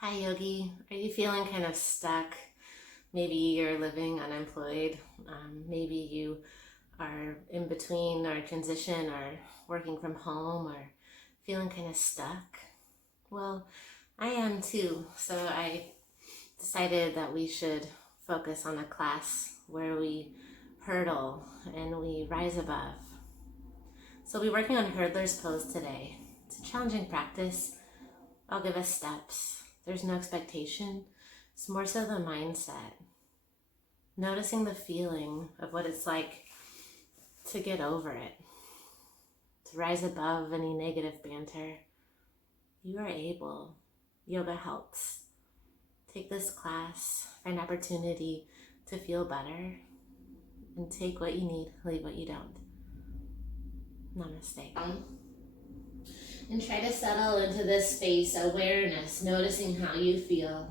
Hi, Yogi. Are you feeling kind of stuck? Maybe you're living unemployed. Maybe you are in between or transition or working from home or feeling kind of stuck. Well, I am too. So I decided that we should focus on a class where we hurdle and we rise above. So we'll be working on hurdler's pose today. It's a challenging practice. I'll give us steps. There's no expectation. It's more so the mindset. Noticing the feeling of what it's like to get over it, to rise above any negative banter. You are able. Yoga helps. Take this class, find opportunity to feel better, and take what you need, leave what you don't. Namaste. And try to settle into this space, awareness, noticing how you feel.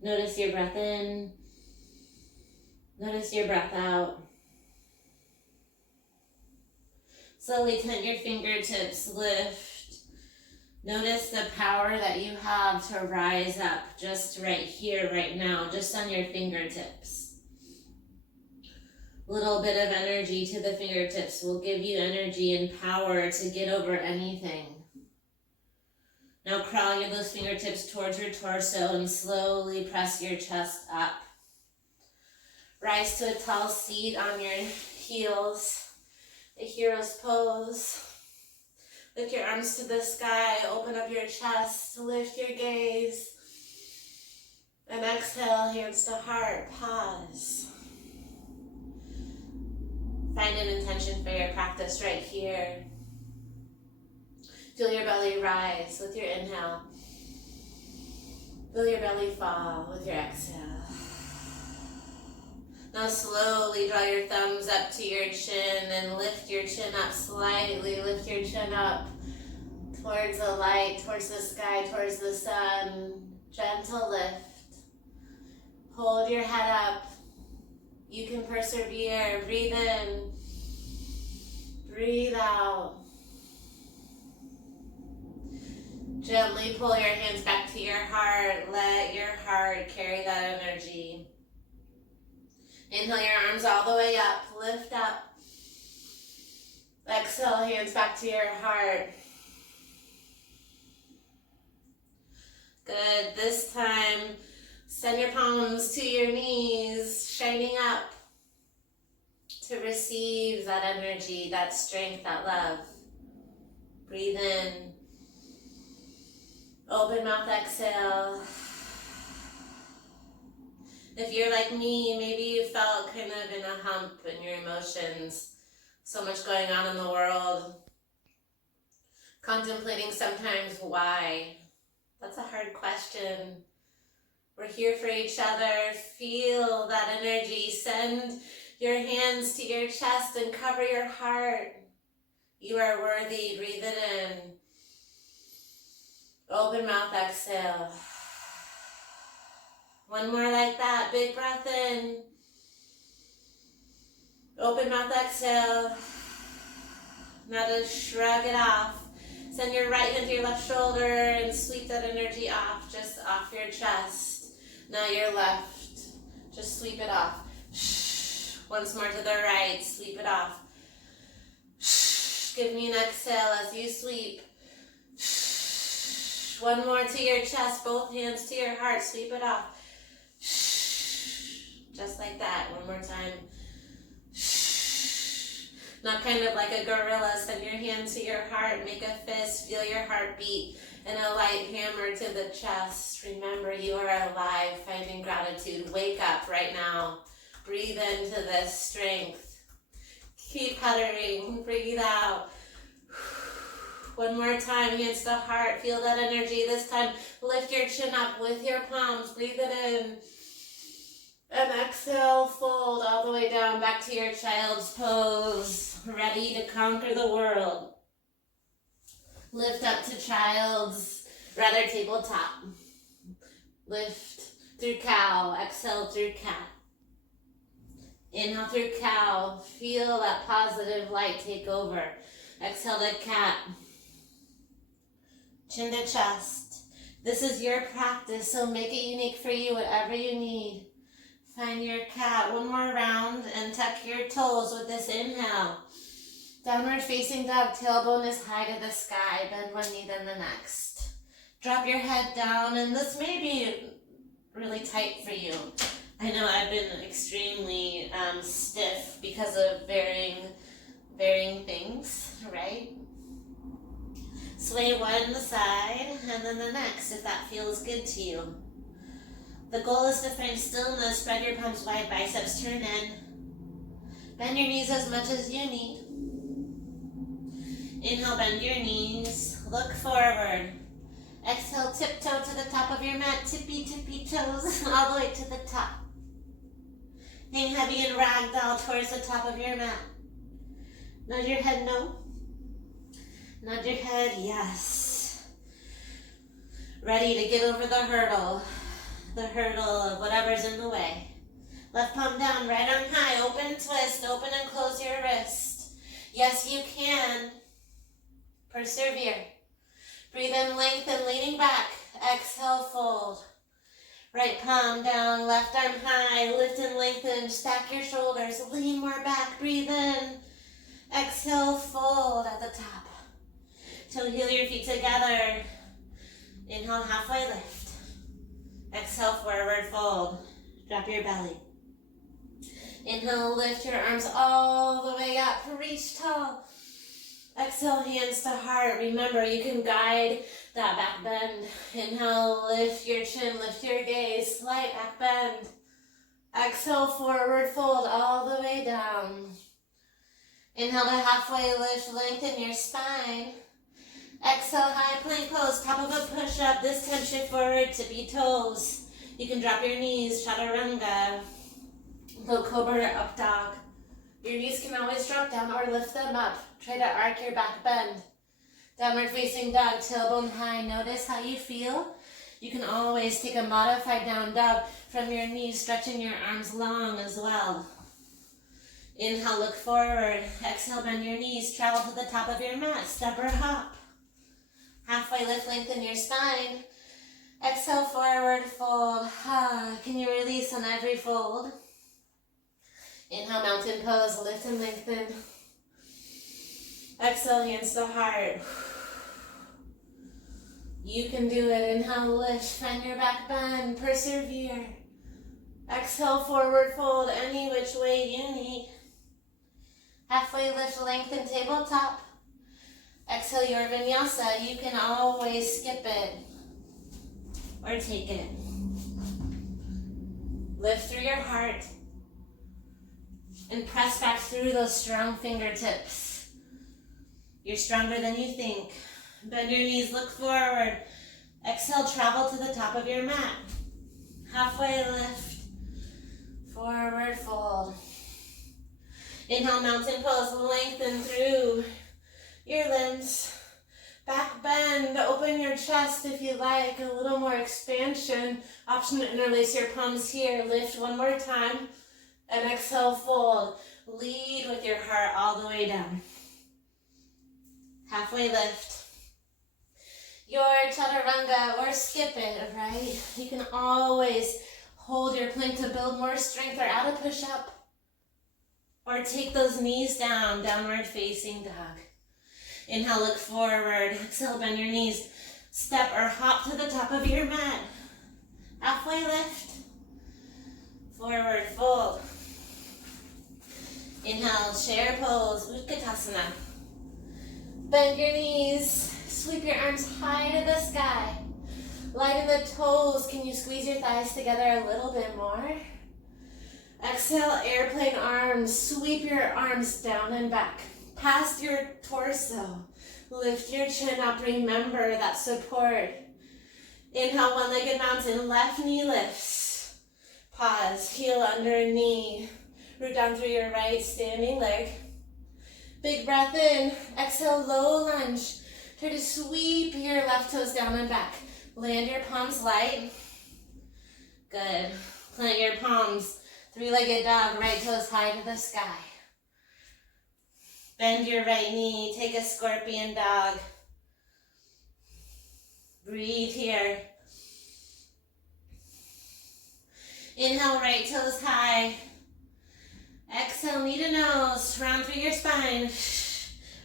Notice your breath in. Notice your breath out. Slowly tent your fingertips, lift. Notice the power that you have to rise up just right here, right now, just on your fingertips. Little bit of energy to the fingertips will give you energy and power to get over anything. Now crawl those fingertips towards your torso and slowly press your chest up. Rise to a tall seat on your heels, the hero's pose. Lift your arms to the sky, open up your chest, lift your gaze. And exhale, hands to heart, pause. Find an intention for your practice right here. Feel your belly rise with your inhale. Feel your belly fall with your exhale. Now slowly draw your thumbs up to your chin and lift your chin up slightly. Lift your chin up towards the light, towards the sky, towards the sun. Gentle lift. Hold your head up. You can persevere. Breathe in. Breathe out. Gently pull your hands back to your heart. Let your heart carry that energy. Inhale your arms all the way up. Lift up. Exhale, hands back to your heart. Good. This time, send your palms to your knees, shining up to receive that energy, that strength, that love. Breathe in. Open mouth, exhale. If you're like me, maybe you felt kind of in a hump in your emotions. So much going on in the world. Contemplating sometimes why. That's a hard question. We're here for each other. Feel that energy. Send your hands to your chest and cover your heart. You are worthy. Breathe it in. Open mouth, exhale. One more like that. Big breath in. Open mouth, exhale. Now to shrug it off. Send your right hand to your left shoulder and sweep that energy off, just off your chest. Now your left, just sweep it off. Once more to the right, sweep it off. Give me an exhale as you sweep. One more to your chest, both hands to your heart, sweep it off. Just like that, one more time. Now kind of like a gorilla, send your hand to your heart, make a fist, feel your heartbeat, and a light hammer to the chest. Remember, you are alive, finding gratitude. Wake up right now. Breathe into this strength. Keep hovering, breathe out. One more time, hands to heart, feel that energy. This time, lift your chin up with your palms, breathe it in. And exhale, fold all the way down back to your child's pose, ready to conquer the world. Lift up to child's, rather tabletop. Lift through cow, exhale through cat. Inhale through cow, feel that positive light take over. Exhale to cat. Chin to chest. This is your practice, so make it unique for you, whatever you need. Find your cat. One more round and tuck your toes with this inhale. Downward facing dog, tailbone is high to the sky. Bend one knee, then the next. Drop your head down, and this may be really tight for you. I know I've been extremely stiff because of varying things, right? Sway one side and then the next if that feels good to you. The goal is to find stillness. Spread your palms wide, biceps turn in. Bend your knees as much as you need. Inhale, bend your knees. Look forward. Exhale, tiptoe to the top of your mat. Tippy, tippy toes all the way to the top. Hang heavy and ragdoll towards the top of your mat. Nod your head no. Nod your head yes. Ready to get over the hurdle of whatever's in the way. Left palm down, right arm high, open twist, open and close your wrist. Yes, you can. Persevere. Breathe in, lengthen, leaning back. Exhale, fold. Right palm down, left arm high, lift and lengthen, stack your shoulders, lean more back, breathe in. Exhale, fold at the top. Toe heel your feet together. Inhale, halfway lift. Exhale, forward fold. Drop your belly. Inhale, lift your arms all the way up. Reach tall. Exhale, hands to heart. Remember, you can guide that back bend. Inhale, lift your chin, lift your gaze. Slight back bend. Exhale, forward fold all the way down. Inhale to halfway lift, lengthen your spine. Exhale, high plank pose, top of a push-up. This time shift forward, tippy toes. You can drop your knees, chaturanga. Low cobra or up dog. Your knees can always drop down or lift them up. Try to arc your back bend. Downward facing dog, tailbone high. Notice how you feel. You can always take a modified down dog from your knees, stretching your arms long as well. Inhale, look forward. Exhale, bend your knees. Travel to the top of your mat. Step or hop. Halfway lift, lengthen your spine. Exhale, forward fold. Can you release on every fold? Inhale, mountain pose. Lift and lengthen. Exhale, hands to heart. You can do it. Inhale, lift. Find your back bend. Persevere. Exhale, forward fold any which way you need. Halfway lift, lengthen, tabletop. Exhale your vinyasa. You can always skip it or take it. Lift through your heart and press back through those strong fingertips. You're stronger than you think. Bend your knees, look forward. Exhale, travel to the top of your mat. Halfway lift, forward fold. Inhale, mountain pose, lengthen through your limbs. Back bend, open your chest if you like, a little more expansion. Option to interlace your palms here. Lift one more time and exhale, fold. Lead with your heart all the way down. Halfway lift. Your chaturanga or skip it, right? You can always hold your plank to build more strength or add a push-up. Or take those knees down, downward facing dog. Inhale, look forward. Exhale, bend your knees. Step or hop to the top of your mat. Halfway lift. Forward fold. Inhale, chair pose, Utkatasana. Bend your knees. Sweep your arms high to the sky. Lighten the toes. Can you squeeze your thighs together a little bit more? Exhale, airplane arms. Sweep your arms down and back. Past your torso. Lift your chin up. Remember that support. Inhale, one-legged mountain. Left knee lifts. Pause. Heel under knee. Root down through your right standing leg. Big breath in. Exhale, low lunge. Try to sweep your left toes down and back. Land your palms light. Good. Plant your palms. Three-legged dog, right toes high to the sky. Bend your right knee, take a scorpion dog. Breathe here. Inhale, right toes high. Exhale, knee to nose, round through your spine.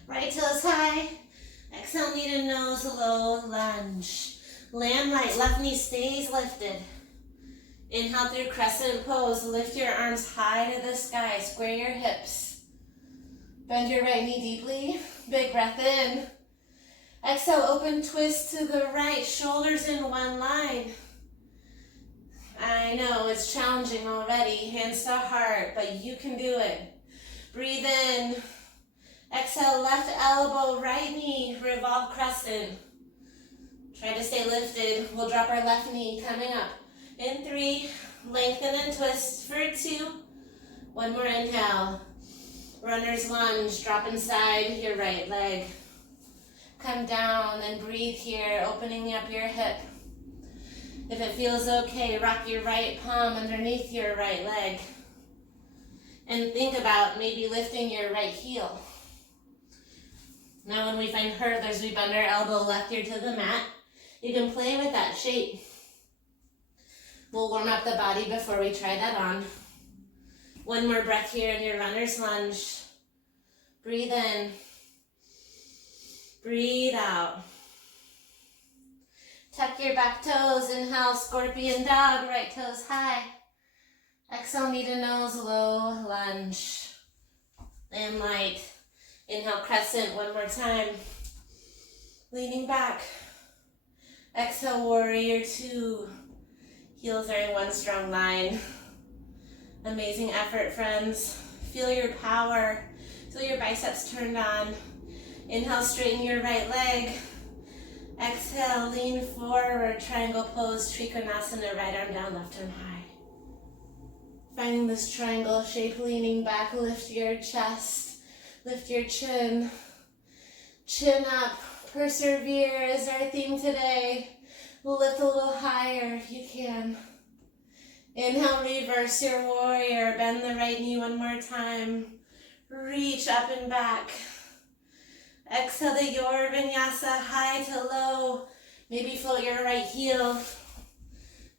Right toes high. Exhale, knee to nose, low lunge. Land light, left knee stays lifted. Inhale through crescent pose, lift your arms high to the sky, square your hips. Bend your right knee deeply, big breath in. Exhale, open twist to the right, shoulders in one line. I know it's challenging already, hands to heart, but you can do it. Breathe in. Exhale, left elbow, right knee, revolve crescent. Try to stay lifted. We'll drop our left knee coming up. In 3, lengthen and twist for 2. One more inhale. Runner's lunge, drop inside your right leg. Come down and breathe here, opening up your hip. If it feels okay, rock your right palm underneath your right leg. And think about maybe lifting your right heel. Now when we find hurdlers, we bend our elbow left ear to the mat. You can play with that shape. We'll warm up the body before we try that on. One more breath here in your runner's lunge. Breathe in. Breathe out. Tuck your back toes. Inhale, scorpion dog, right toes high. Exhale, knee to nose, low lunge. Land light. Inhale, crescent one more time. Leaning back. Exhale, warrior 2. Heels are in one strong line. Amazing effort, friends. Feel your power. Feel your biceps turned on. Inhale, straighten your right leg. Exhale, lean forward, triangle pose, Trikonasana, right arm down, left arm high. Finding this triangle shape, leaning back, lift your chest, lift your chin. Chin up, persevere is our theme today. Lift a little higher if you can. Inhale, reverse your warrior, bend the right knee one more time. Reach up and back. Exhale the your vinyasa, high to low. Maybe float your right heel.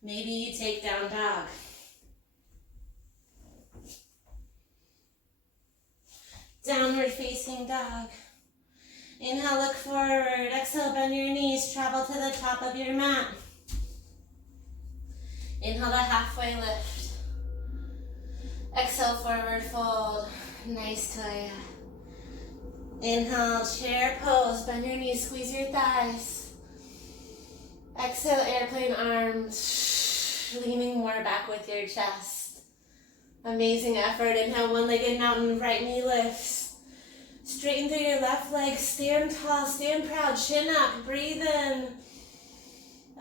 Maybe you take down dog. Downward facing dog. Inhale, look forward. Exhale, bend your knees, travel to the top of your mat. Inhale to halfway lift. Exhale, forward fold. Nice toya. Inhale, chair pose. Bend your knees, squeeze your thighs. Exhale, airplane arms. Leaning more back with your chest. Amazing effort. Inhale, one-legged mountain, right knee lifts. Straighten through your left leg. Stand tall, stand proud. Chin up, breathe in.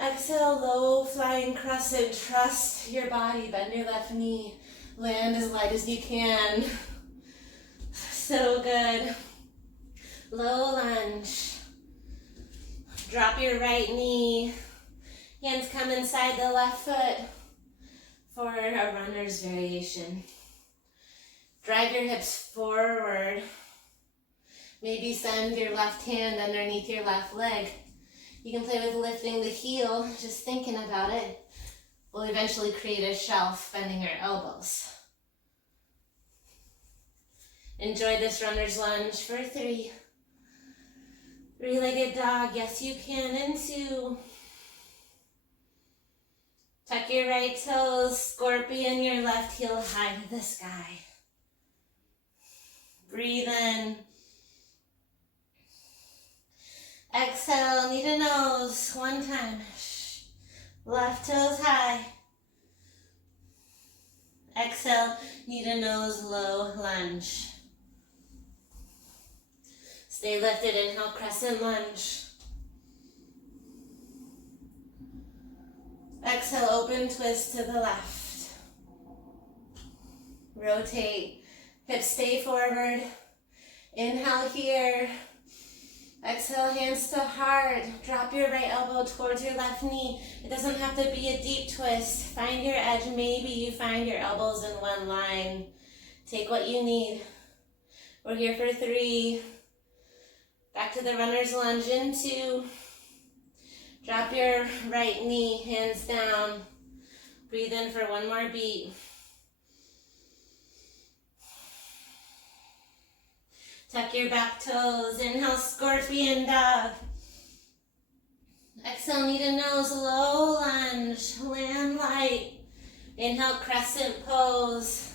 Exhale, low flying crescent. Trust your body. Bend your left knee. Land as light as you can. So good. Low lunge. Drop your right knee. Hands come inside the left foot for a runner's variation. Drive your hips forward. Maybe send your left hand underneath your left leg. You can play with lifting the heel, just thinking about it. We'll eventually create a shelf, bending your elbows. Enjoy this runner's lunge for 3. 3-legged dog, yes you can, in 2. Tuck your right toes, scorpion, your left heel high to the sky. Breathe in. Exhale, knee to nose, one time. Left toes high. Exhale, knee to nose, low lunge. Stay lifted, inhale, crescent lunge. Exhale, open twist to the left. Rotate, hips stay forward. Inhale here. Exhale, hands to heart. Drop your right elbow towards your left knee. It doesn't have to be a deep twist. Find your edge. Maybe you find your elbows in one line. Take what you need. We're here for 3. Back to the runner's lunge in 2. Drop your right knee, hands down. Breathe in for 1 more beat. Tuck your back toes. Inhale, scorpion dog. Exhale, knee to nose, low lunge, land light. Inhale, crescent pose.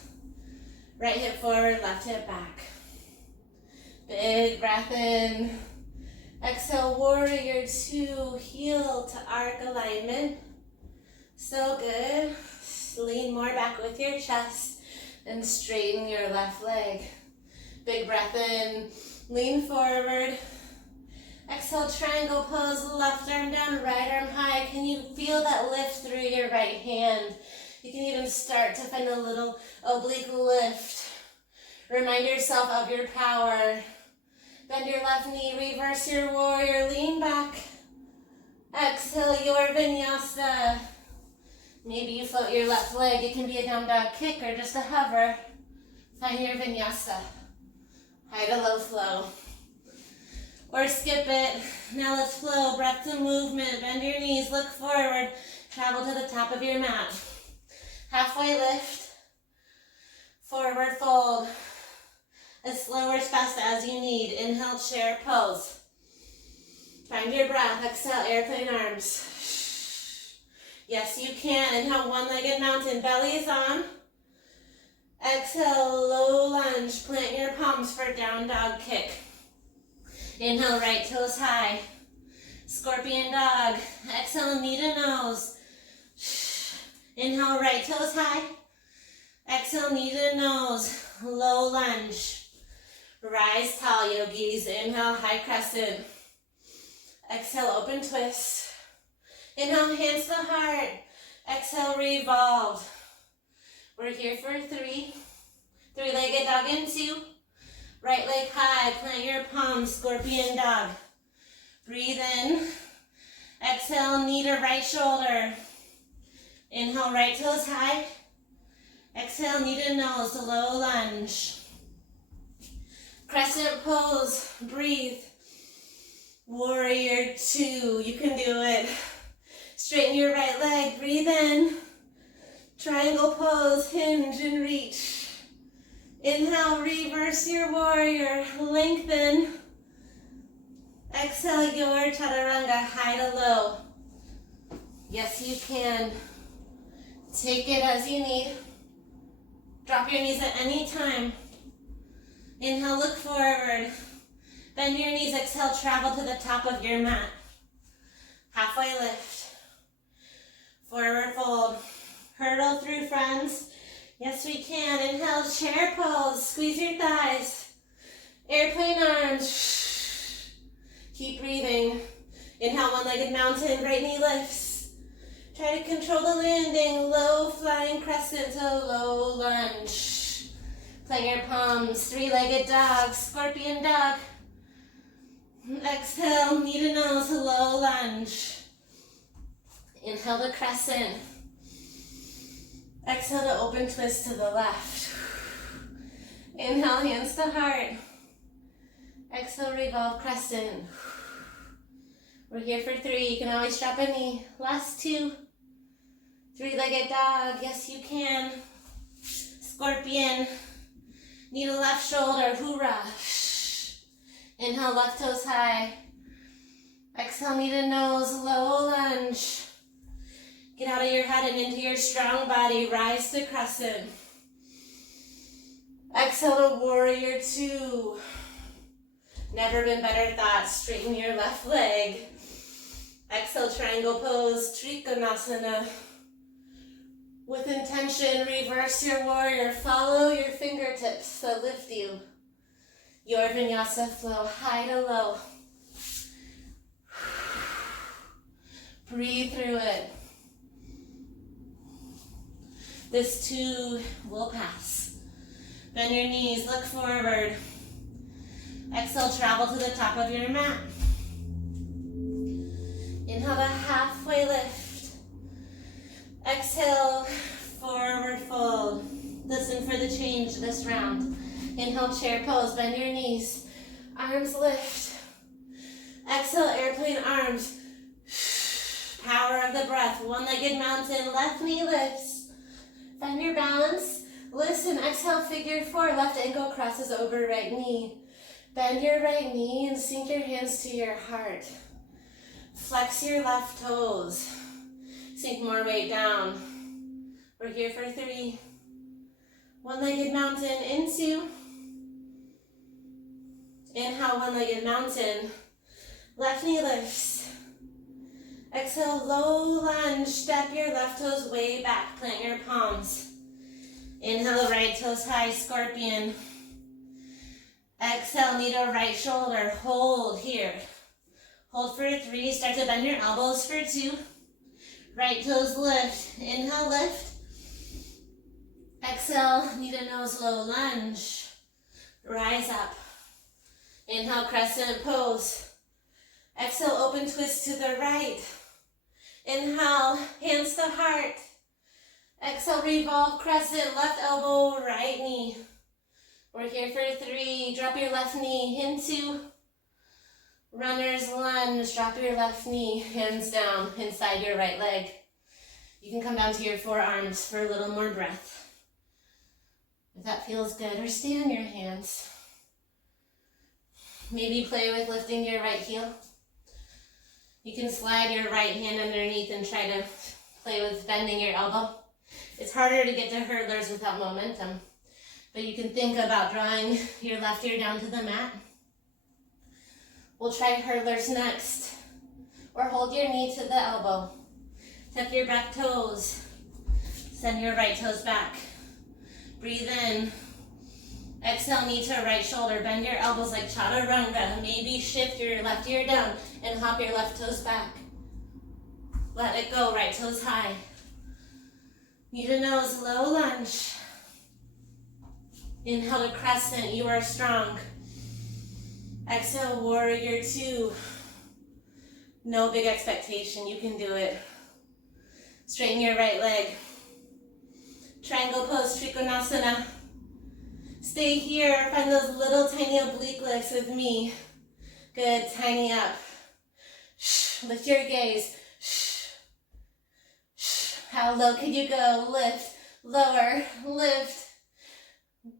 Right hip forward, left hip back. Big breath in. Exhale, warrior 2, heel to arc alignment. So good. Lean more back with your chest and straighten your left leg. Big breath in, lean forward. Exhale, triangle pose, left arm down, right arm high. Can you feel that lift through your right hand? You can even start to find a little oblique lift. Remind yourself of your power. Bend your left knee, reverse your warrior, lean back. Exhale, your vinyasa. Maybe you float your left leg. It can be a down dog kick or just a hover. Find your vinyasa. High to low flow. Or skip it. Now let's flow. Breath to movement. Bend your knees, look forward. Travel to the top of your mat. Halfway lift. Forward fold. As slow or as fast as you need. Inhale, chair pose. Find your breath. Exhale, airplane arms. Yes, you can. Inhale, one-legged mountain. Belly is on. Exhale, low lunge. Plant your palms for down dog kick. Inhale, right toes high. Scorpion dog. Exhale, knee to nose. Inhale, right toes high. Exhale, knee to nose. Low lunge. Rise tall, yogis. Inhale, high crescent. Exhale, open twist. Inhale, hands to heart. Exhale, revolve. We're here for 3. 3-legged dog in 2. Right leg high, plant your palms, scorpion dog. Breathe in. Exhale, knee to right shoulder. Inhale, right toes high. Exhale, knee to nose, low lunge. Crescent pose, breathe. Warrior 2, you can do it. Straighten your right leg, breathe in. Triangle pose, hinge and reach. Inhale, reverse your warrior, lengthen. Exhale, your chaturanga, high to low. Yes, you can. Take it as you need. Drop your knees at any time. Inhale, look forward. Bend your knees, exhale, travel to the top of your mat. Halfway lift. Forward fold. Hurdle through, friends. Yes, we can. Inhale, chair pose. Squeeze your thighs. Airplane arms. Keep breathing. Inhale, one-legged mountain. Right knee lifts. Try to control the landing. Low flying crescent to low lunge. Plant your palms. 3-legged dog. Scorpion dog. Exhale, knee to nose. Low lunge. Inhale to crescent. Exhale to open twist to the left. Inhale, hands to heart. Exhale, revolve crescent. We're here for 3. You can always drop a knee. Last 2. 3-legged dog. Yes, you can. Scorpion. Knee to left shoulder. Hoorah. Inhale, left toes high. Exhale, knee to nose. Low lunge. Get out of your head and into your strong body. Rise to crescent. Exhale to warrior 2. Never been better thought. Straighten your left leg. Exhale, triangle pose, Trikonasana. With intention, reverse your warrior. Follow your fingertips that lift you. Your vinyasa flow, high to low. Breathe through it. This too will pass. Bend your knees, look forward. Exhale, travel to the top of your mat. Inhale to halfway lift. Exhale, forward fold. Listen for the change this round. Inhale, chair pose, bend your knees. Arms lift. Exhale, airplane arms. Power of the breath. One-legged mountain, left knee lifts. Find your balance. Listen, exhale, figure four. Left ankle crosses over right knee. Bend your right knee and sink your hands to your heart. Flex your left toes. Sink more weight down. We're here for 3. One-legged mountain into. Inhale, one-legged mountain. Left knee lifts. Exhale, low lunge. Step your left toes way back. Plant your palms. Inhale, right toes high, scorpion. Exhale, knee to right shoulder. Hold here. Hold for 3. Start to bend your elbows for 2. Right toes lift. Inhale, lift. Exhale, knee to nose, low lunge. Rise up. Inhale, crescent pose. Exhale, open twist to the right. Inhale, hands to heart. Exhale, revolve, crescent, left elbow, right knee. We're here for 3. Drop your left knee into runner's lunge. Drop your left knee, hands down, inside your right leg. You can come down to your forearms for a little more breath. If that feels good, or stay on your hands. Maybe play with lifting your right heel. You can slide your right hand underneath and try to play with bending your elbow. It's harder to get to hurdlers without momentum, but you can think about drawing your left ear down to the mat. We'll try hurdlers next, or hold your knee to the elbow. Tuck your back toes. Send your right toes back. Breathe in. Exhale, knee to right shoulder. Bend your elbows like chaturanga. Maybe shift your left ear down and hop your left toes back. Let it go, right toes high. Knee to nose, low lunge. Inhale to crescent, you are strong. Exhale, warrior 2. No big expectation, you can do it. Straighten your right leg. Triangle pose, Trikonasana. Stay here, find those little tiny oblique lifts with me. Good, tiny up. Lift your gaze. How low can you go? Lift, lower, lift.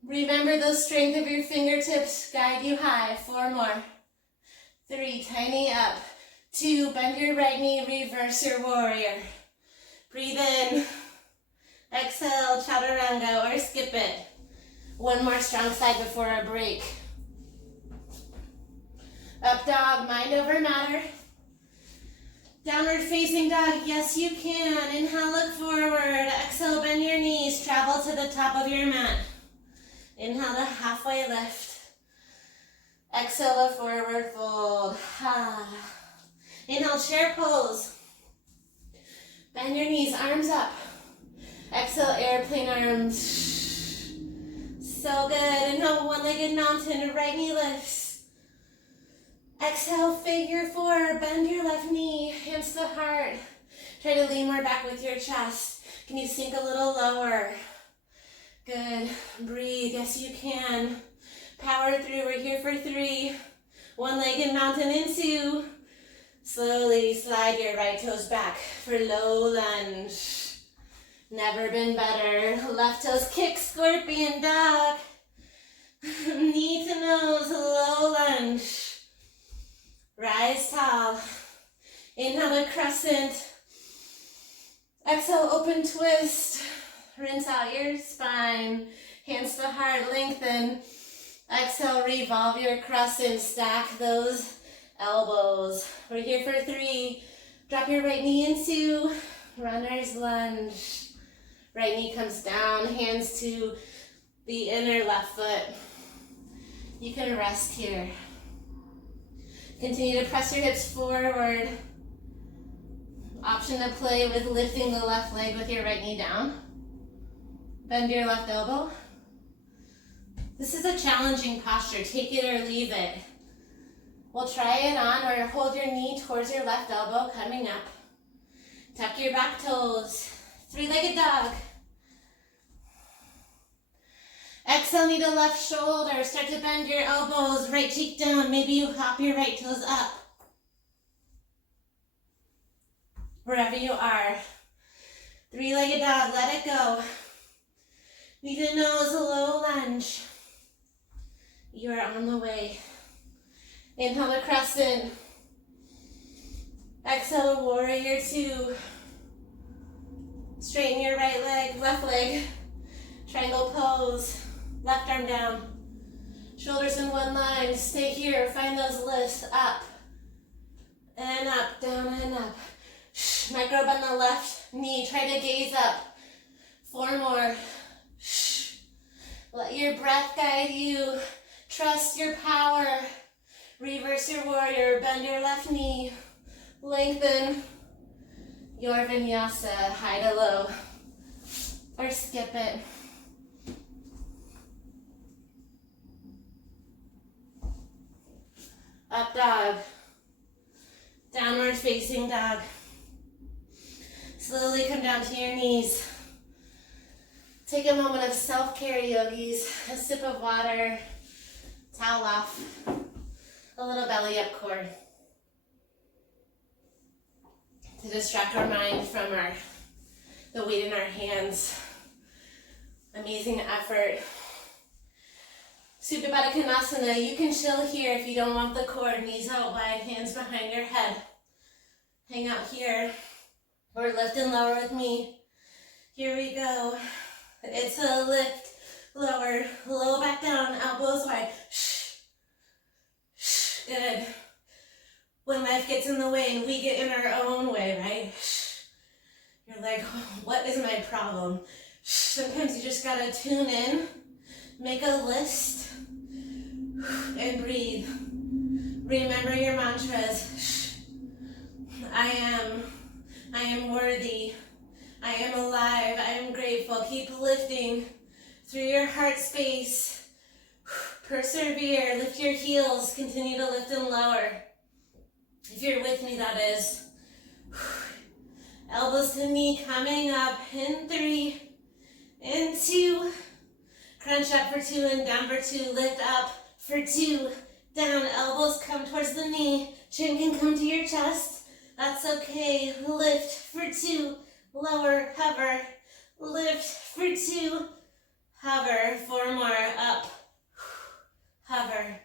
Remember the strength of your fingertips guide you high. 4 more. 3, tiny up. 2, bend your right knee, reverse your warrior. Breathe in. Exhale, chaturanga or skip it. 1 more strong side before a break. Up dog, mind over matter. Downward facing dog, yes you can. Inhale, look forward. Exhale, bend your knees. Travel to the top of your mat. Inhale to halfway lift. Exhale to forward fold. Inhale, chair pose. Bend your knees, arms up. Exhale, airplane arms. So good. Inhale, one-legged mountain, right knee lifts. Exhale, figure 4. Bend your left knee, hands to heart. Try to lean more back with your chest. Can you sink a little lower? Good. Breathe. Yes, you can. Power through. We're here for 3. One-legged mountain into. Slowly slide your right toes back for low lunge. Never been better. Left toes kick, scorpion dog. Knee to nose, low lunge. Rise tall. Inhale to crescent. Exhale, open twist. Rinse out your spine. Hands to heart, lengthen. Exhale, revolve your crescent. Stack those elbows. We're here for 3. Drop your right knee into runner's lunge. Right knee comes down, hands to the inner left foot. You can rest here. Continue to press your hips forward. Option to play with lifting the left leg with your right knee down. Bend your left elbow. This is a challenging posture. Take it or leave it. We'll try it on, or hold your knee towards your left elbow, coming up. Tuck your back toes. 3-legged dog. Exhale, knee to left shoulder. Start to bend your elbows, right cheek down. Maybe you hop your right toes up. Wherever you are. Three-legged dog, let it go. Knee to nose, a low lunge. You are on the way. Inhale to crescent. Exhale to warrior two. Straighten your right leg, left leg. Triangle pose. Left arm down. Shoulders in one line. Stay here. Find those lifts. Up. And up. Down and up. Micro bend the left knee. Try to gaze up. 4 more. Let your breath guide you. Trust your power. Reverse your warrior. Bend your left knee. Lengthen your vinyasa. High to low. Or skip it. Up dog. Downward facing dog. Slowly come down to your knees. Take a moment of self-care, yogis. A sip of water. Towel off. A little belly up core. To distract our mind from the weight in our hands. Amazing effort. Supta Baddha Konasana, you can chill here if you don't want the core. Knees out wide, hands behind your head. Hang out here. Or lift and lower with me. Here we go. It's a lift, lower, low back down, elbows wide. Good. When life gets in the way and we get in our own way, right? You're like, oh, what is my problem? Sometimes you just gotta tune in, make a list, and breathe. Remember your mantras. I am worthy. I am alive. I am grateful. Keep lifting through your heart space. Persevere. Lift your heels. Continue to lift and lower. If you're with me, that is. Elbows to knee coming up in 3, in 2. Crunch up for 2 and down for 2. Lift up for 2. Down. Elbows come towards the knee. Chin can come to your chest. That's okay. Lift for 2. Lower. Hover. Lift for 2. Hover. 4 more. Up. Hover.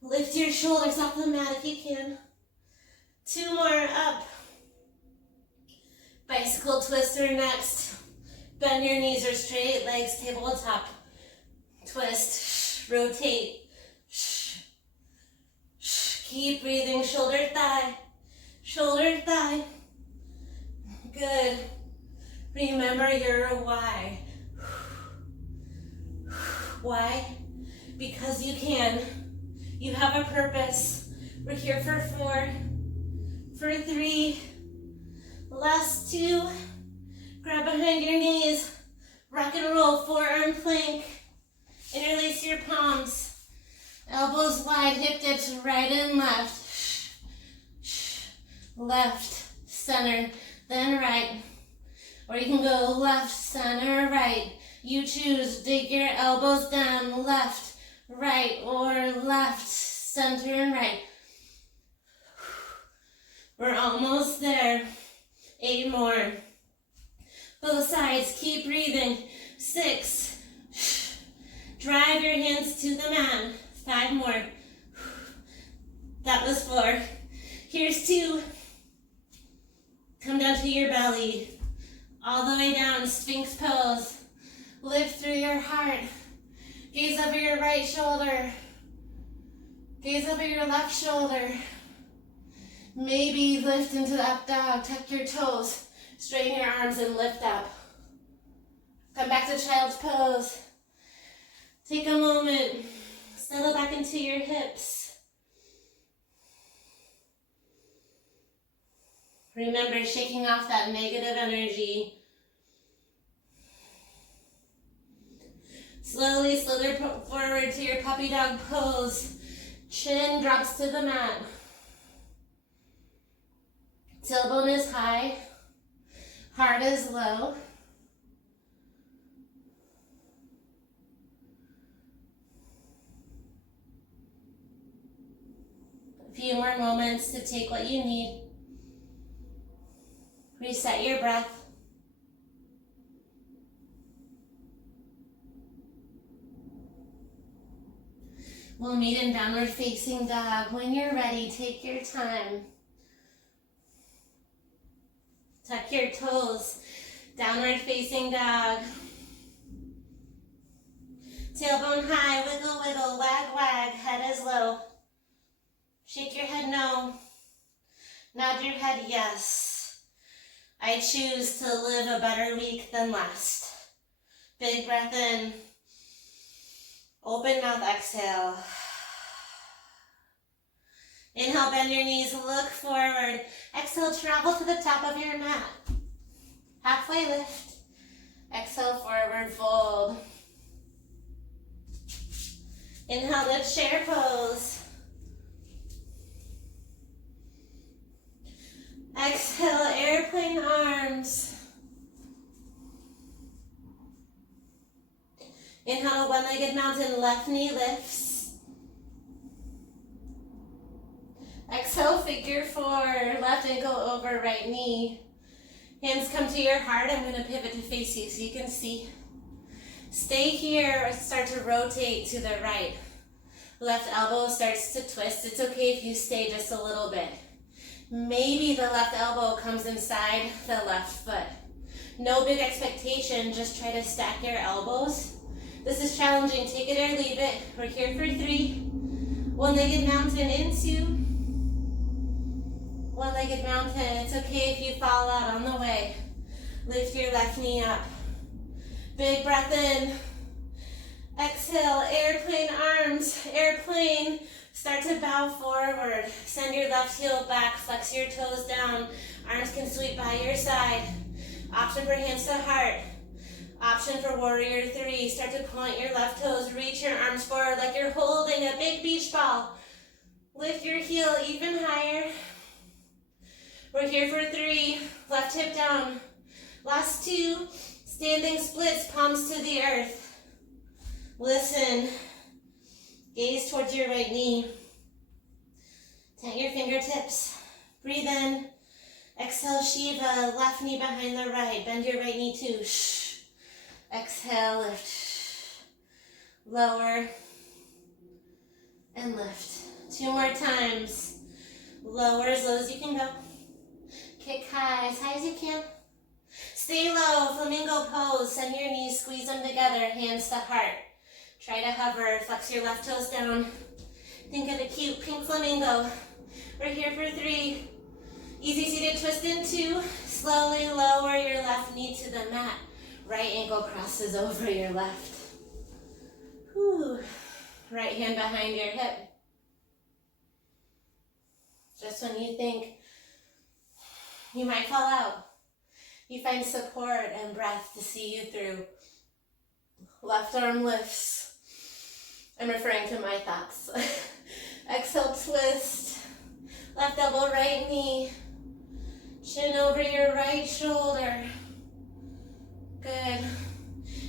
Lift your shoulders off the mat if you can. 2 more. Up. Bicycle twister next. Bend your knees or straight legs, tabletop. Twist. Rotate. Keep breathing. Shoulder, thigh. Shoulder, thigh. Good. Remember your why. Why? Because you can. You have a purpose. We're here for 4, for 3, last 2. Grab behind your knees. Rock and roll, forearm plank. Interlace your palms. Elbows wide, hip dips right and left. Left, center, then right. Or you can go left, center, right. You choose. Dig your elbows down. Left, right, or left, center, and right. We're almost there. 8 more. Both sides. Keep breathing. 6. Drive your hands to the mat. 5 more. That was 4. Here's 2. Come down to your belly. All the way down. Sphinx pose. Lift through your heart. Gaze over your right shoulder. Gaze over your left shoulder. Maybe lift into the up dog. Tuck your toes. Straighten your arms and lift up. Come back to child's pose. Take a moment. Settle back into your hips. Remember, shaking off that negative energy. Slowly slither forward to your puppy dog pose. Chin drops to the mat. Tailbone is high. Heart is low. few more moments to take what you need. Reset your breath. We'll meet in downward facing dog. When you're ready, take your time. Tuck your toes. Downward facing dog. Tailbone high, wiggle, wiggle, wag, wag, head is low. Shake your head no. Nod your head yes. I choose to live a better week than last. Big breath in. Open mouth, exhale. Inhale, bend your knees, look forward. Exhale, travel to the top of your mat. Halfway lift. Exhale, forward fold. Inhale, lift, chair pose. Exhale, airplane arms. Inhale, one-legged mountain, left knee lifts. Exhale, figure four, left ankle over right knee. Hands come to your heart. I'm going to pivot to face you so you can see. Stay here or start to rotate to the right. Left elbow starts to twist. It's okay if you stay just a little bit. Maybe the left elbow comes inside the left foot. No big expectation, just try to stack your elbows. This is challenging, take it or leave it. We're here for 3. One-legged mountain into. One-legged mountain, it's okay if you fall out on the way. Lift your left knee up. Big breath in. Exhale, airplane arms, airplane. Start to bow forward. Send your left heel back, flex your toes down. Arms can sweep by your side. Option for hands to heart. Option for warrior 3. Start to point your left toes, reach your arms forward like you're holding a big beach ball. Lift your heel even higher. We're here for 3. Left hip down. Last 2. Standing splits, palms to the earth. Listen. Gaze towards your right knee. Tent your fingertips. Breathe in. Exhale, Shiva. Left knee behind the right. Bend your right knee too. Shh. Exhale, lift. Lower. And lift. 2 more times. Lower as low as you can go. Kick high as you can. Stay low, flamingo pose. Send your knees, squeeze them together, hands to heart. Try to hover, flex your left toes down. Think of a cute pink flamingo. We're here for 3. Easy seated twist into. Slowly lower your left knee to the mat. Right ankle crosses over your left. Whew. Right hand behind your hip. Just when you think you might fall out, you find support and breath to see you through. Left arm lifts. I'm referring to my thoughts. Exhale, twist. Left elbow, right knee. Chin over your right shoulder. Good.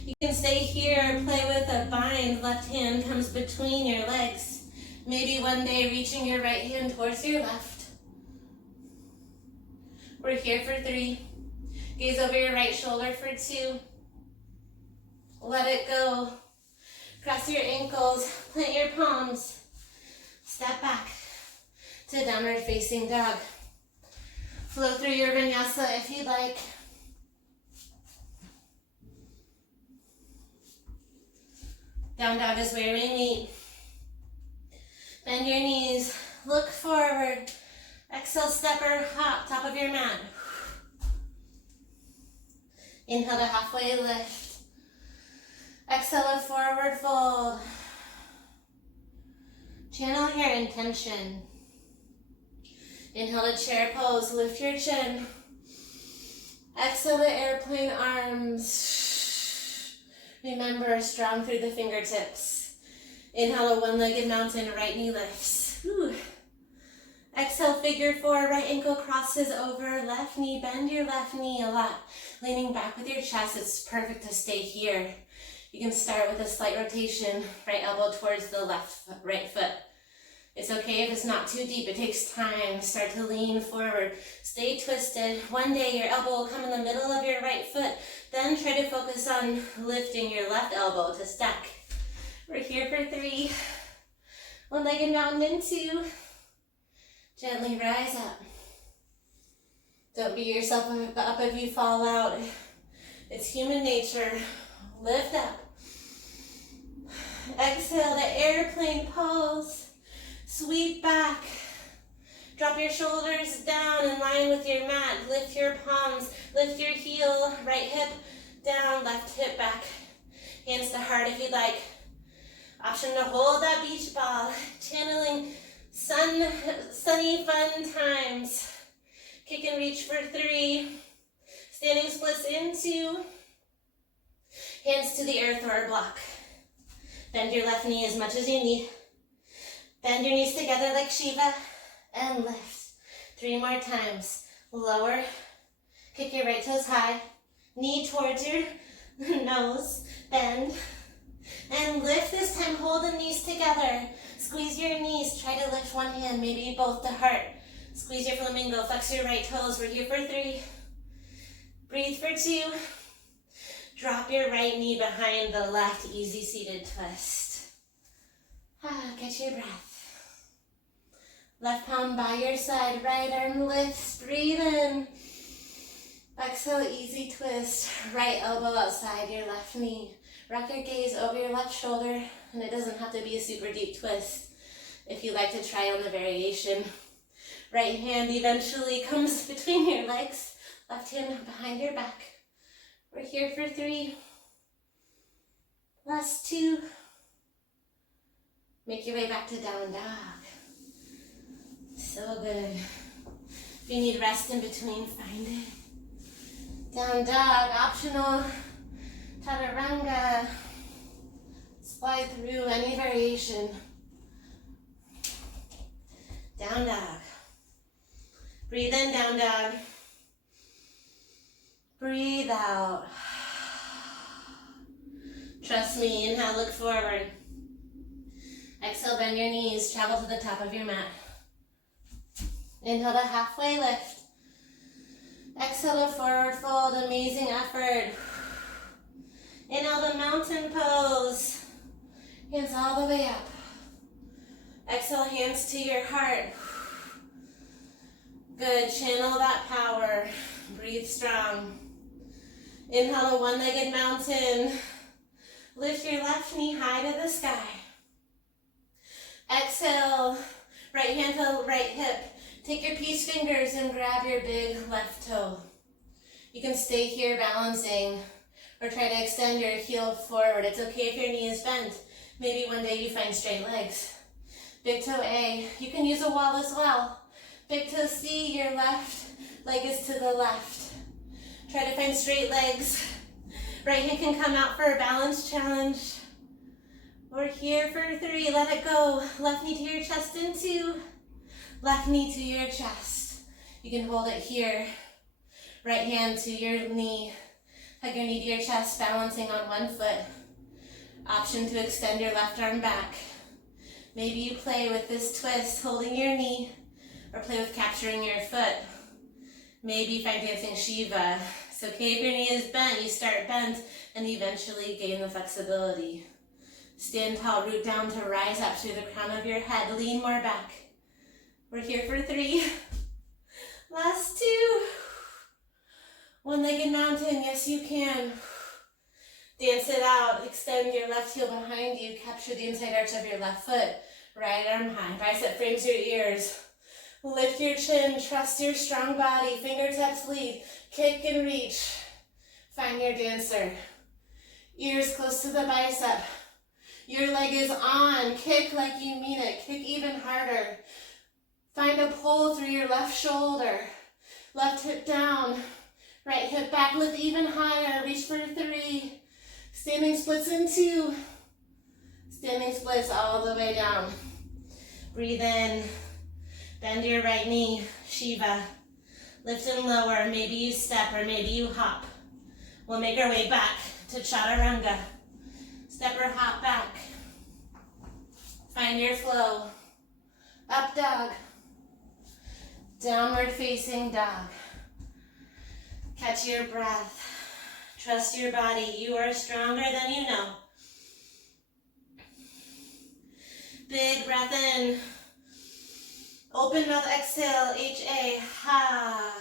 You can stay here, play with a bind. Left hand comes between your legs. Maybe one day reaching your right hand towards your left. We're here for 3. Gaze over your right shoulder for 2. Let it go. Cross your ankles, plant your palms. Step back to downward facing dog. Flow through your vinyasa if you'd like. Down dog is where we meet. Bend your knees, look forward. Exhale, stepper, hop, top of your mat. Inhale to halfway lift. Exhale, a forward fold. Channel your intention. Inhale to chair pose, lift your chin. Exhale to airplane arms. Remember, strong through the fingertips. Inhale, a one-legged mountain, right knee lifts. Whew. Exhale, figure 4, right ankle crosses over, left knee, bend your left knee a lot. Leaning back with your chest, it's perfect to stay here. You can start with a slight rotation, right elbow towards the right foot. It's okay if it's not too deep. It takes time. Start to lean forward. Stay twisted. One day your elbow will come in the middle of your right foot. Then try to focus on lifting your left elbow to stack. We're here for 3. One-legged mountain in 2. Gently rise up. Don't beat yourself up if you fall out. It's human nature. Lift up. Exhale to airplane pose. Sweep back. Drop your shoulders down in line with your mat. Lift your palms. Lift your heel. Right hip down, left hip back. Hands to heart if you'd like. Option to hold that beach ball. Channeling sunny fun times. Kick and reach for 3. Standing splits in 2. Hands to the earth or a block. Bend your left knee as much as you need. Bend your knees together like Shiva and lift. 3 more times. Lower. Kick your right toes high. Knee towards your nose. Bend. And lift this time. Hold the knees together. Squeeze your knees. Try to lift one hand, maybe both to heart. Squeeze your flamingo. Flex your right toes. We're here for 3. Breathe for 2. Drop your right knee behind the left. Easy seated twist. Catch your breath. Left palm by your side. Right arm lifts. Breathe in. Exhale, easy twist. Right elbow outside your left knee. Rock your gaze over your left shoulder. And it doesn't have to be a super deep twist. If you like to try on the variation. Right hand eventually comes between your legs. Left hand behind your back. We're here for 3. Last 2. Make your way back to down dog. So good. If you need rest in between, find it. Down dog, optional. Chaturanga. Slide through any variation. Down dog. Breathe in, down dog. Breathe out. Trust me, inhale, look forward. Exhale, bend your knees, travel to the top of your mat. Inhale to halfway lift. Exhale to forward fold, amazing effort. Inhale to mountain pose. Hands all the way up. Exhale, hands to your heart. Good, channel that power. Breathe strong. Inhale to one-legged mountain. Lift your left knee high to the sky. Exhale, right hand to right hip. Take your peace fingers and grab your big left toe. You can stay here balancing or try to extend your heel forward. It's okay if your knee is bent. Maybe one day you find straight legs. Big toe A. You can use a wall as well. Big toe C, your left leg is to the left. Try to find straight legs. Right hand can come out for a balance challenge. We're here for 3. Let it go. Left knee to your chest in 2. Left knee to your chest. You can hold it here. Right hand to your knee. Hug your knee to your chest, balancing on one foot. Option to extend your left arm back. Maybe you play with this twist, holding your knee, or play with capturing your foot. Maybe find dancing Shiva. It's okay if your knee is bent. You start bent and eventually gain the flexibility. Stand tall, root down to rise up through the crown of your head. Lean more back. We're here for 3. Last 2. One-legged mountain, yes you can. Dance it out. Extend your left heel behind you. Capture the inside arch of your left foot. Right arm high. Bicep frames your ears. Lift your chin. Trust your strong body. Fingertips lead. Kick and reach. Find your dancer. Ears close to the bicep. Your leg is on. Kick like you mean it. Kick even harder. Find a pull through your left shoulder. Left hip down. Right hip back. Lift even higher. Reach for 3. Standing splits in 2. Standing splits all the way down. Breathe in. Bend your right knee. Shiva. Lift and lower. Maybe you step or maybe you hop. We'll make our way back to Chaturanga. Step or hop back. Find your flow. Up dog. Downward facing dog. Catch your breath. Trust your body. You are stronger than you know. Big breath in. Open mouth exhale. H-A. Ha.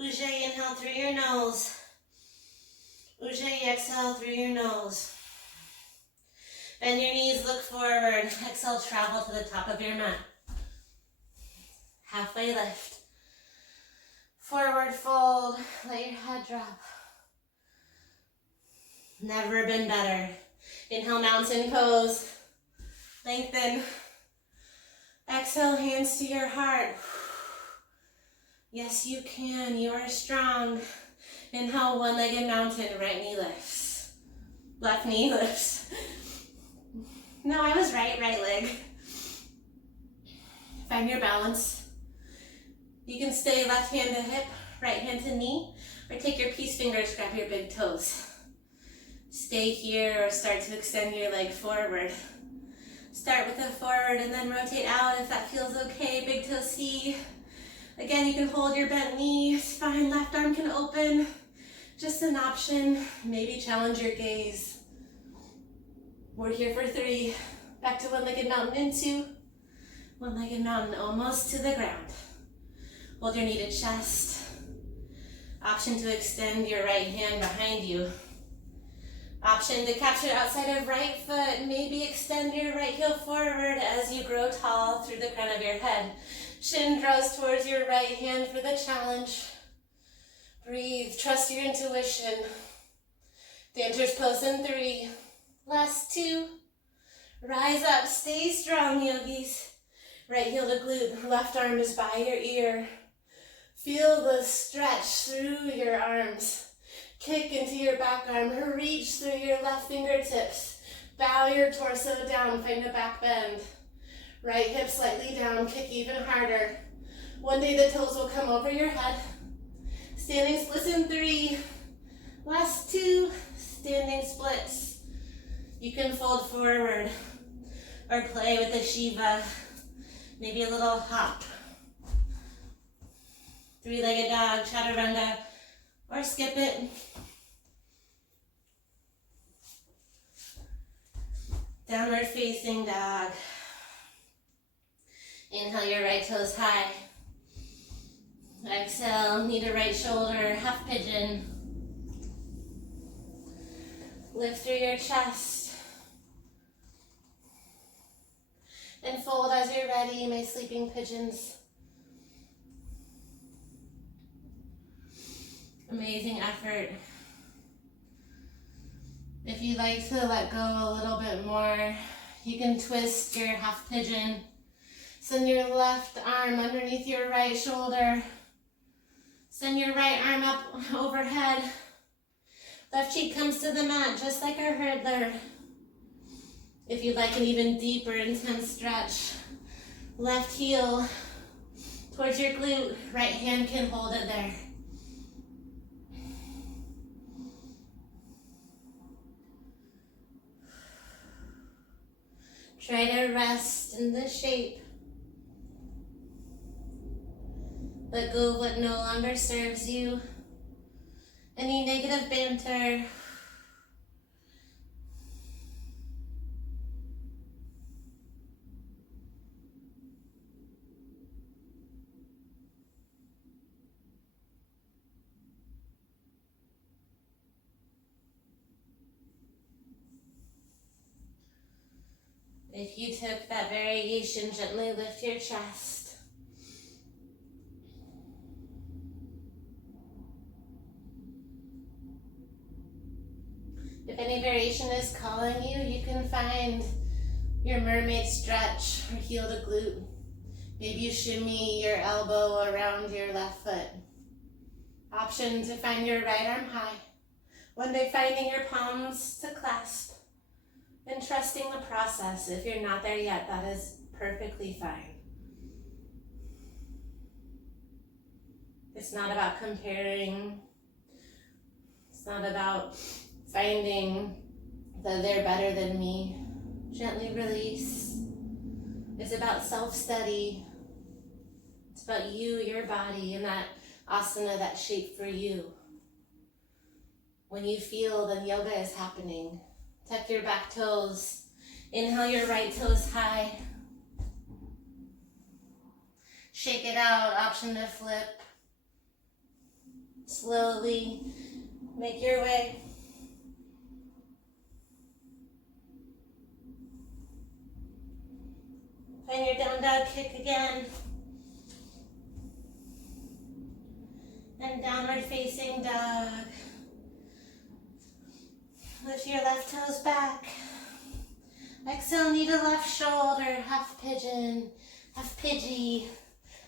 Ujjayi, inhale through your nose. Ujjayi, exhale through your nose. Bend your knees, look forward. Exhale, travel to the top of your mat. Halfway lift. Forward fold. Let your head drop. Never been better. Inhale, mountain pose. Lengthen. Exhale, hands to your heart. Yes, you can. You are strong. Inhale, one-legged mountain. Right knee lifts. Left knee lifts. No, I was right. Right leg. Find your balance. You can stay left hand to hip, right hand to knee, or take your peace fingers, grab your big toes. Stay here or start to extend your leg forward. Start with a forward and then rotate out if that feels okay. Big toe C. Again, you can hold your bent knee. Spine, left arm can open. Just an option. Maybe challenge your gaze. We're here for 3. Back to one-legged mountain in 2. One-legged mountain almost to the ground. Hold your knee to chest. Option to extend your right hand behind you. Option to capture outside of right foot. Maybe extend your right heel forward as you grow tall through the crown of your head. Shin draws towards your right hand for the challenge. Breathe, trust your intuition. Dancer's pose in 3. Last 2. Rise up, stay strong, yogis. Right heel to glute, left arm is by your ear. Feel the stretch through your arms. Kick into your back arm, reach through your left fingertips. Bow your torso down, find a back bend. Right hip slightly down, kick even harder. One day the toes will come over your head. Standing splits in 3. Last 2, standing splits. You can fold forward or play with the Shiva. Maybe a little hop. 3-legged dog, chaturanga, or skip it. Downward facing dog. Inhale your right toes high. Exhale, knee to right shoulder, half pigeon. Lift through your chest. And fold as you're ready, my sleeping pigeons. Amazing effort. If you'd like to let go a little bit more, you can twist your half pigeon. Send your left arm underneath your right shoulder. Send your right arm up overhead. Left cheek comes to the mat, just like our hurdler. If you'd like an even deeper, intense stretch, left heel towards your glute, right hand can hold it there. Try to rest in this shape. Let go of what no longer serves you. Any negative banter. If you took that variation, gently lift your chest. If any variation is calling you, you can find your mermaid stretch or heel to glute. Maybe you shimmy your elbow around your left foot. Option to find your right arm high. One day finding your palms to clasp. And trusting the process. If you're not there yet, that is perfectly fine. It's not about comparing. It's not about finding that they're better than me. Gently release. is about self-study. It's about you, your body, and that asana, that shape for you. When you feel the yoga is happening, tuck your back toes. Inhale your right toes high. Shake it out, option to flip. Slowly make your way. Find your down dog kick again. And downward facing dog. Lift your left toes back. Exhale, knee to left shoulder, half pigeon, half pidgey.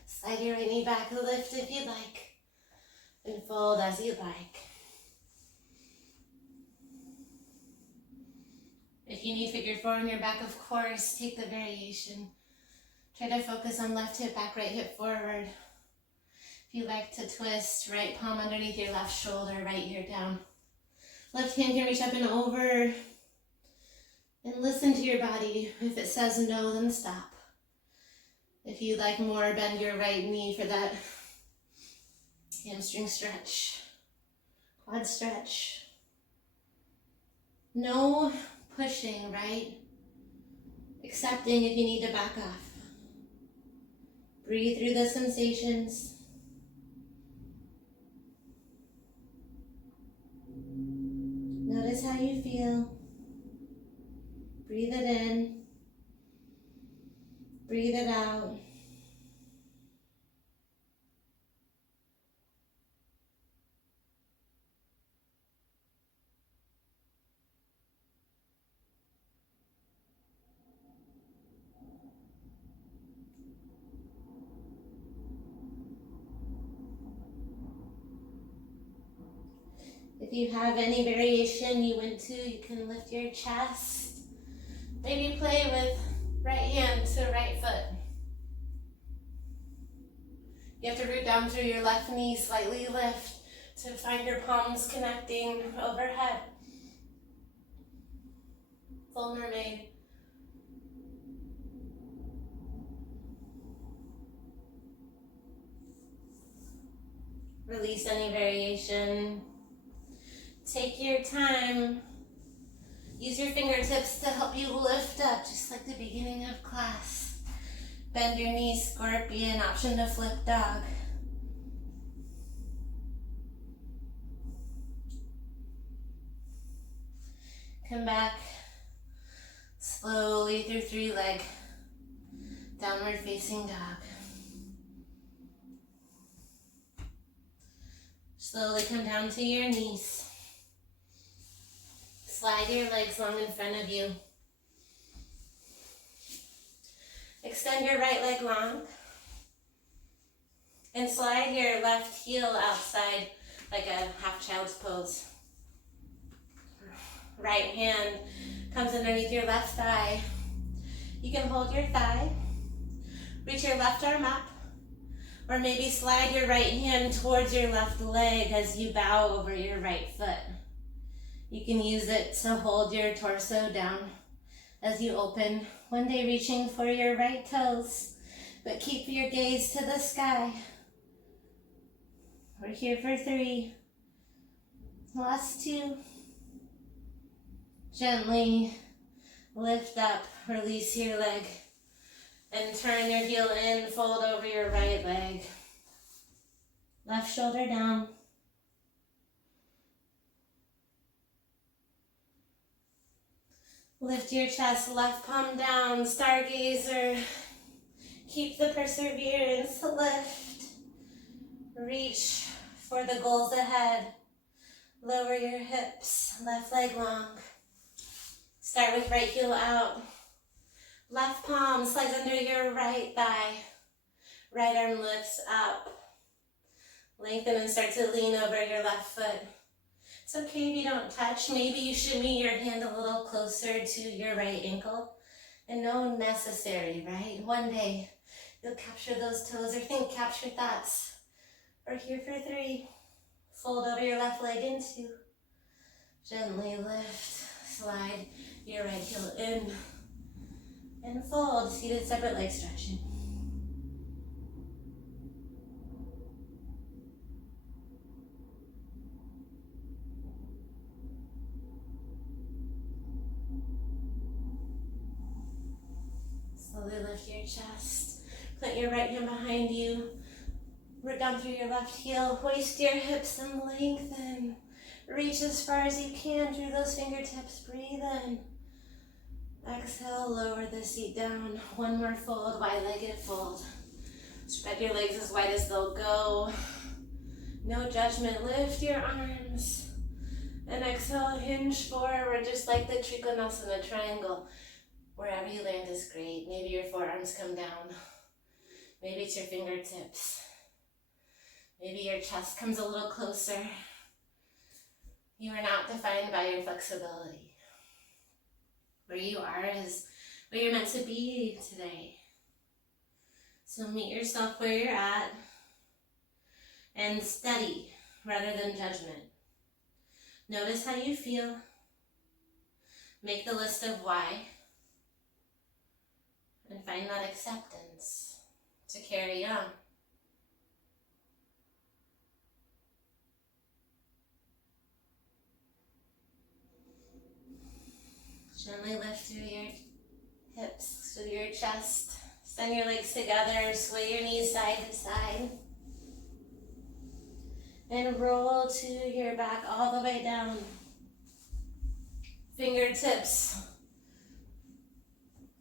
Slide your right knee back, lift if you'd like. And fold as you like. If you need figure four on your back, of course, take the variation. Try to focus on left hip back, right hip forward. If you like to twist, right palm underneath your left shoulder, right ear down. Left hand can reach up and over. And listen to your body. If it says no, then stop. If you like more, bend your right knee for that hamstring stretch, quad stretch. No pushing, right? Accepting if you need to back off. Breathe through the sensations. Notice how you feel. Breathe it in. Breathe it out. If you have any variation you went to, you can lift your chest. Maybe play with right hand to right foot. You have to root down through your left knee, slightly lift to find your palms connecting overhead. Full mermaid. Release any variation. Take your time. Use your fingertips to help you lift up, just like the beginning of class. Bend your knees, scorpion, option to flip dog. Come back slowly through three leg, downward facing dog. Slowly come down to your knees. Slide your legs long in front of you. Extend your right leg long. And slide your left heel outside like a half child's pose. Right hand comes underneath your left thigh. You can hold your thigh. Reach your left arm up. Or maybe slide your right hand towards your left leg as you bow over your right foot. You can use it to hold your torso down as you open, one day reaching for your right toes, but keep your gaze to the sky. We're here for 3. Last 2. Gently lift up, release your leg, and turn your heel in, fold over your right leg. Left shoulder down. Lift your chest, left palm down, stargazer. Keep the perseverance, lift. Reach for the goals ahead. Lower your hips, left leg long. Start with right heel out. Left palm slides under your right thigh. Right arm lifts up. Lengthen and start to lean over your left foot. It's okay if you don't touch. Maybe you shimmy your hand a little closer to your right ankle. And no necessary, right? One day you'll capture those toes or think capture thoughts. We're here for 3. Fold over your left leg into. Gently lift. Slide your right heel in. And fold, seated separate leg stretching. Slowly lift your chest. Put your right hand behind you. Root down through your left heel. Hoist your hips and lengthen. Reach as far as you can through those fingertips. Breathe in. Exhale, lower the seat down. One more fold, wide-legged fold. Spread your legs as wide as they'll go. No judgment. Lift your arms. And exhale, hinge forward, just like the Trikonasana triangle. Wherever you land is great. Maybe your forearms come down. Maybe it's your fingertips. Maybe your chest comes a little closer. You are not defined by your flexibility. Where you are is where you're meant to be today. So meet yourself where you're at and steady rather than judgment. Notice how you feel. Make the list of why. And find that acceptance to carry on. Gently lift through your hips, through your chest. Send your legs together, sway your knees side to side. And roll to your back all the way down. Fingertips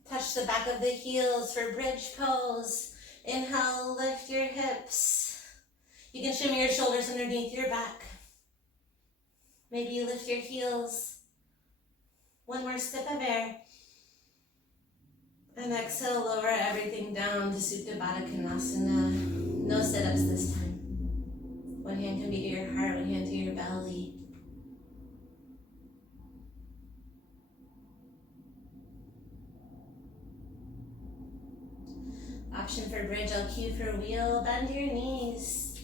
touch the back of the heels for bridge pose. Inhale, lift your hips. You can shimmy your shoulders underneath your back. Maybe you lift your heels. One more sip of air. And exhale, lower everything down to Supta Baddha Konasana. No sit-ups this time. One hand can be to your heart, one hand to your belly. Option for bridge, I'll cue for wheel. Bend your knees.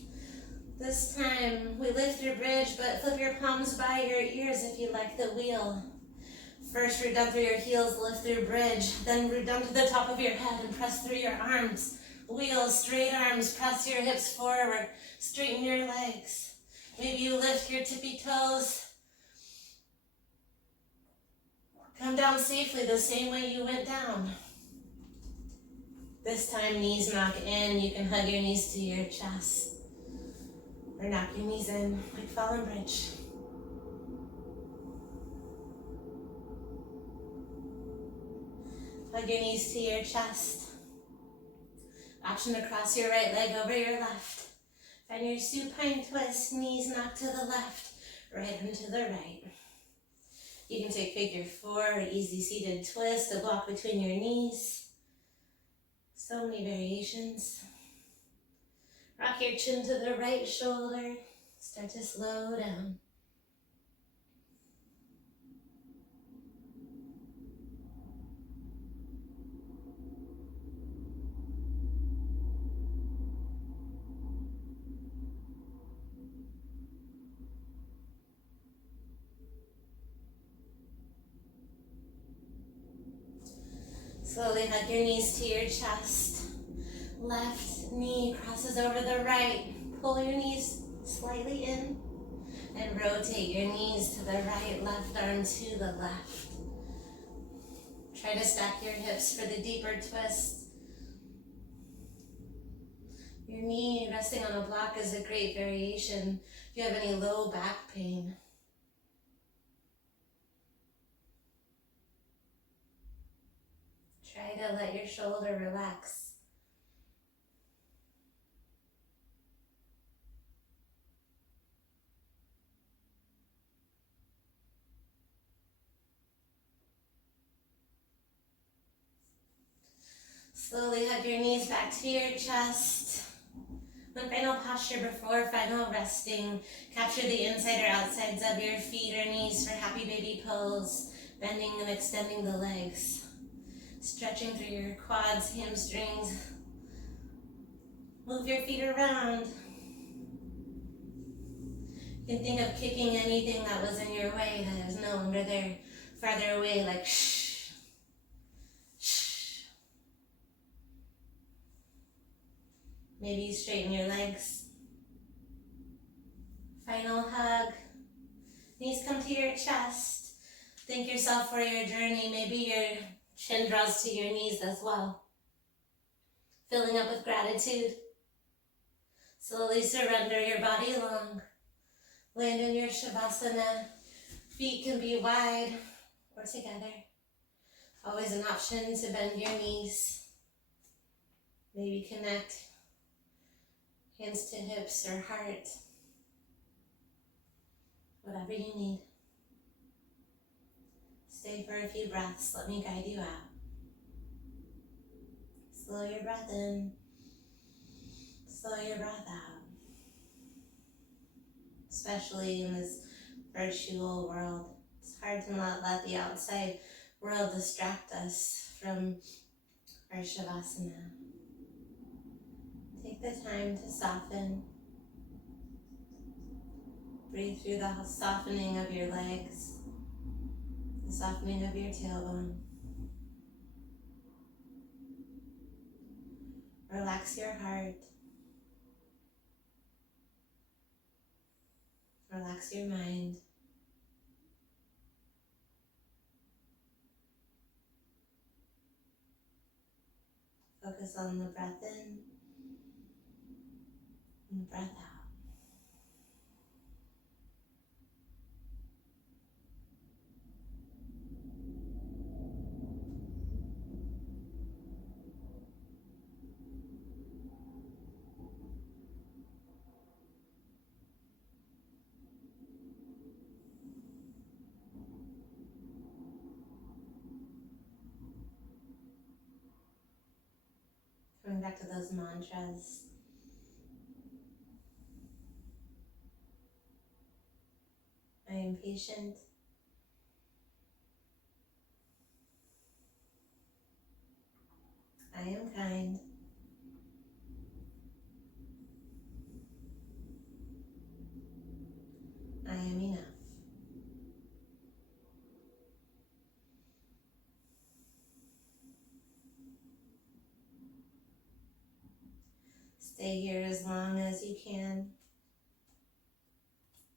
This time, we lift your bridge, but flip your palms by your ears if you like the wheel. First, root down through your heels, lift through bridge. Then root down to the top of your head and press through your arms. Wheel, straight arms, press your hips forward. Straighten your legs. Maybe you lift your tippy toes. Come down safely the same way you went down. This time, knees knock in. You can hug your knees to your chest. Or knock your knees in like fallen bridge. Hug your knees to your chest. Option to cross your right leg over your left. Find your supine twist, knees knock to the left, right and to the right. You can take figure four, or easy seated twist, a block between your knees. So many variations. Rock your chin to the right shoulder. Start to slow down. Slowly hug your knees to your chest. Left knee crosses over the right. Pull your knees slightly in and rotate your knees to the right, left arm to the left. Try to stack your hips for the deeper twist. Your knee resting on a block is a great variation if you have any low back pain. Try to let your shoulder relax. Slowly hug your knees back to your chest. One final posture before final resting. Capture the inside or outsides of your feet or knees for happy baby pose. Bending and extending the legs. Stretching through your quads, hamstrings. Move your feet around. You can think of kicking anything that was in your way that is no longer there. Farther away, like shh, shh. Maybe you straighten your legs. Final hug. Knees come to your chest. Thank yourself for your journey. Maybe your chin draws to your knees as well. Filling up with gratitude. Slowly surrender your body long. Land in your Shavasana. Feet can be wide or together. Always an option to bend your knees. Maybe connect hands to hips or heart. Whatever you need. Stay for a few breaths. Let me guide you out. Slow your breath in. Slow your breath out. Especially in this virtual world. It's hard to not let the outside world distract us from our Shavasana. Take the time to soften. Breathe through the softening of your legs, the softening of your tailbone. Relax your heart. Relax your mind. Focus on the breath in and the breath out. Coming back to those mantras. I am patient. I am kind. I am enough. Stay here as long as you can.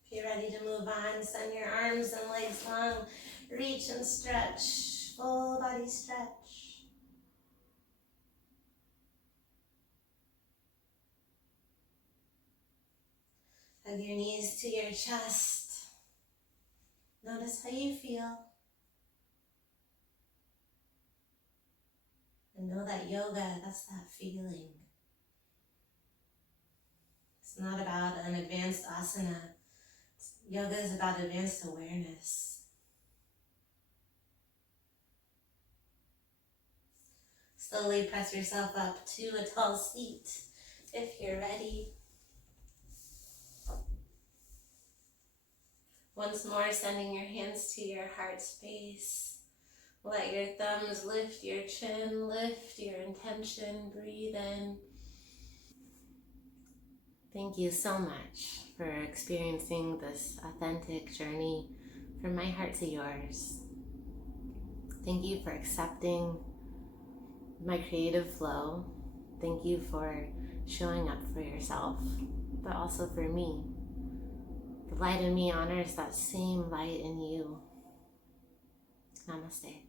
If you're ready to move on, send your arms and legs long. Reach and stretch. Full body stretch. Hug your knees to your chest. Notice how you feel. And know that yoga, that's that feeling. It's not about an advanced asana. Yoga is about advanced awareness. Slowly press yourself up to a tall seat if you're ready. Once more, sending your hands to your heart space. Let your thumbs lift your chin, lift your intention, breathe in. Thank you so much for experiencing this authentic journey from my heart to yours. Thank you for accepting my creative flow. Thank you for showing up for yourself, but also for me. The light in me honors that same light in you. Namaste.